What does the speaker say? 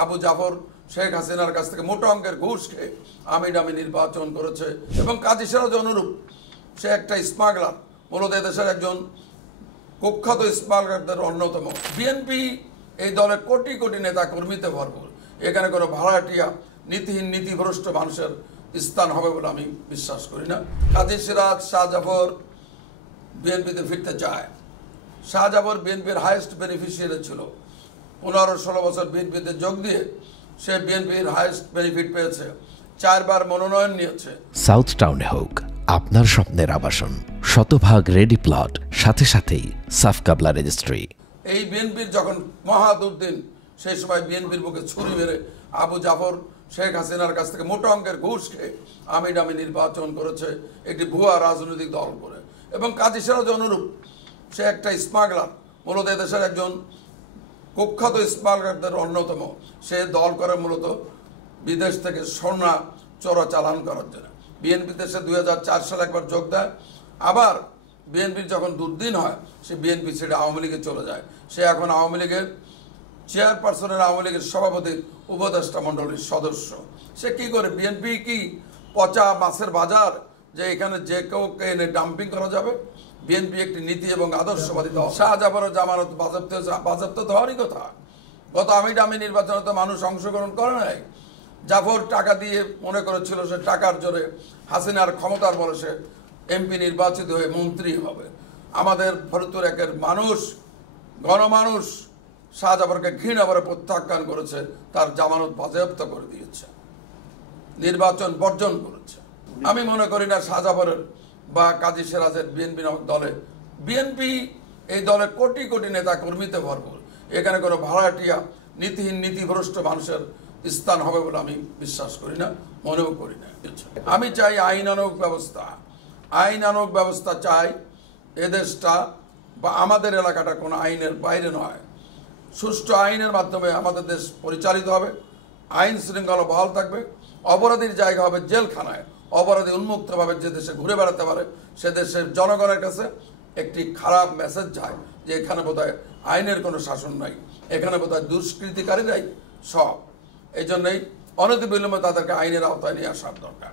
আবু জাফর শেখ হাসিনার কাছ থেকে মোটা অঙ্কের ঘুষ খেয়ে আমি ডামি নির্বাচন করেছে এবং কাজী সিরাজ অনুরূপ সে একটা স্মাগলার, মূলত দেশের একজন কুখ্যাত স্মাগলারদের অন্যতম। বিএনপি এই দলের কোটি কোটি নেতা কর্মীতে ভরপুর। এখানে কোনো ভাড়াটিয়া নীতিহীন নীতিভ্রষ্ট মানুষের স্থান হবে বলে আমি বিশ্বাস করি না। কাজী সিরাজ শাহজাফর বিএনপিতে ফিরতে চায়। শাহজাফর বিএনপির হাইয়েস্ট বেনিফিশিয়ারি ছিল। 15-16 বছর বিএনপিতে যোগ দিয়ে সে বিএনপির হাইয়েস্ট বেনিফিট পেয়েছে, 4 বার মনোনয়ন নিয়েছে। সাউথ টাউনে হোক আপনার স্বপ্নের আবাসন, শতভাগ রেডি প্লট, সাথে সাথেই সাফ কাবলা রেজিস্ট্রি। এই বিএনপির যখন মহা দুর্দিন, সেই সময় বিএনপির বুকে ছুরি মেরে আবু জাফর শেখ হাসিনার কাছ থেকে মোটা অঙ্কের ঘুষ খেয়ে আমি ডামি নির্বাচন করেছে একটি ভুয়া রাজনৈতিক দল করে। এবং কাজী সিরাজ অনুরূপ সে একটা স্মাগলার, মূলত দেশের একজন কুখ্যাত স্মাগলারদের অন্যতম। সে দল করে মূলত বিদেশ থেকে সোনা চোরাচালান করার জন্য। বিএনপিতে সে 2004 সালে একবার যোগ দেয়, আবার বিএনপির যখন দুর্দিন হয় সে বিএনপি ছেড়ে আওয়ামী লীগে চলে যায়। সে এখন আওয়ামী লীগের চেয়ারপারসনের, আওয়ামী লীগের সভাপতির উপদেষ্টা মণ্ডলীর সদস্য। সে কি করে? বিএনপি কি পচা মাছের বাজার যে এখানে যে কেউ এনে ডাম্পিং করা যাবে? বিএনপি একটি নীতি এবং আদর্শবাদী দল। শাহজাফরের জামানত বাজেপ্ত তো হওয়ারই কথা। গত আমি ডামি নির্বাচনে তো মানুষ অংশগ্রহণ করে নাই। জাফর টাকা দিয়ে মনে করেছিল সে টাকার জোরে হাসিনার ক্ষমতার বলে সে এমপি নির্বাচিত হয়ে মন্ত্রী হবে। আমাদের ফরিদপুর একের মানুষ, গণমানুষ শাহজাফরকে ঘৃণা করে প্রত্যাখ্যান করেছে, তার জামানত বাজেয়াপ্ত করে দিয়েছে, নির্বাচন বর্জন করেছে। আমি মনে করি না শাহজাফরের বা কাজী সিরাজের বিএনপি দলে, বিএনপি এই দলের কোটি কোটি নেতা কর্মীতে ভরপুর। এখানে কোনো ভাড়াটিয়া নীতিহীন নীতিভ্রষ্ট মানুষের স্থান হবে বলে আমি বিশ্বাস করি না, মনেও করি না। আমি চাই আইনানুগ ব্যবস্থা, আইনানুগ ব্যবস্থা চাই। এদেশটা বা আমাদের এলাকাটা কোনো আইনের বাইরে নয়। সুষ্ঠু আইনের মাধ্যমে আমাদের দেশ পরিচালিত হবে, আইন শৃঙ্খলা বহাল থাকবে। অপরাধীর জায়গা হবে জেলখানায়। অপরাধী উন্মুক্তভাবে যে দেশে ঘুরে বেড়াতে পারে, সে দেশের জনগণের কাছে একটি খারাপ মেসেজ যায় যে এখানে বোধহয় আইনের কোনো শাসন নাই, এখানে বোধহয় দুষ্কৃতিকারীরাই সব। এই জন্যই অনতিবিলম্বে তাদেরকে আইনের আওতায় নিয়ে আসার দরকার।